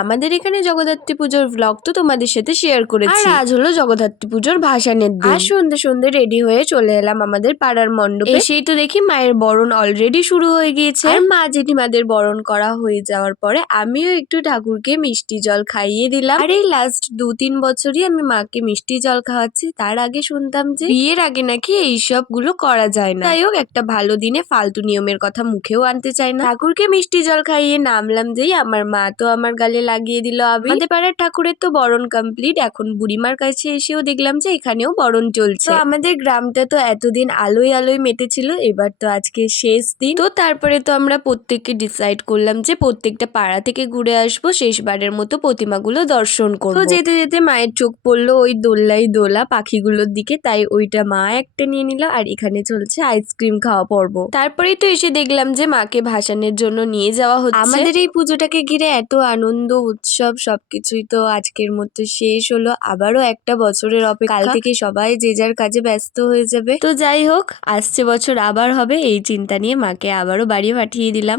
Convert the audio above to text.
আমাদের এখানে জগদ্ধাত্রী পুজোর ব্লগ তো তোমাদের সাথে শেয়ার করেছি। আর আজ হলো জগদ্ধাত্রী পুজোর ভাসানের দিন। আর সন্ধ্যে সন্ধ্যে রেডি হয়ে চলে এলাম আমাদের পাড়ার মণ্ডপে। সেই তো দেখি মায়ের বরণ অলরেডি শুরু হয়ে গিয়েছে। আর মা জেঠিমাদের বরণ করা হয়ে যাওয়ার পরে আমিও একটু ঠাকুরকে মিষ্টি জল খাইয়ে দিলাম। আর এই লাস্ট 2-3 বছরই আমি মাকে মিষ্টি জল খাওয়াচ্ছি। তার আগে শুনতাম যে বিয়ের আগে নাকি এইসব গুলো করা যায় না। যাই হোক, একটা ভালো দিনে ফালতু নিয়মের কথা মুখেও আনতে চাই না। ঠাকুরকে মিষ্টি জল খাইয়ে নামলাম যেই আমার মা তো আমার গালে লাগিয়ে দিল আবির। আমাদের পাড়ার ঠাকুরের তো বরণ কমপ্লিট। এখন বুড়িমার কাছে এসেও দেখলাম যে এখানেও বরণ চলছে। তো আমাদের গ্রামটা তো এতদিন আলোয় আলোয় মেতেছিল, এবার তো আজকে শেষ দিন। তো তারপরে তো আমরা প্রত্যেককে ডিসাইড করলাম যে প্রত্যেকটা পাড়া থেকে ঘুরে আসবো, শেষবারের মতো প্রতিমাগুলো দর্শন করবো। তো যেতে যেতে মায়ের চোখ পড়লো ওই দোল্লাই দোলা পাখিগুলোর দিকে, তাই ওইটা মা একটা নিয়ে নিল। আর এখানে চলছে আইসক্রিম খাওয়া পর্ব। তারপরেই তো এসে দেখলাম যে মাকে ভাসানের জন্য নিয়ে যাওয়া হচ্ছে। আমাদের এই পুজোটাকে ঘিরে এত আনন্দ উৎসব সবকিছুই তো আজকের মতো শেষ হলো। আবারও একটা বছরের অপেক্ষা। কাল থেকে সবাই যে যার কাজে ব্যস্ত হয়ে যাবে। তো যাই হোক, আসছে বছর আবার হবে এই চিন্তা নিয়ে মাকে আবারও বাড়ি পাঠিয়ে দিলাম।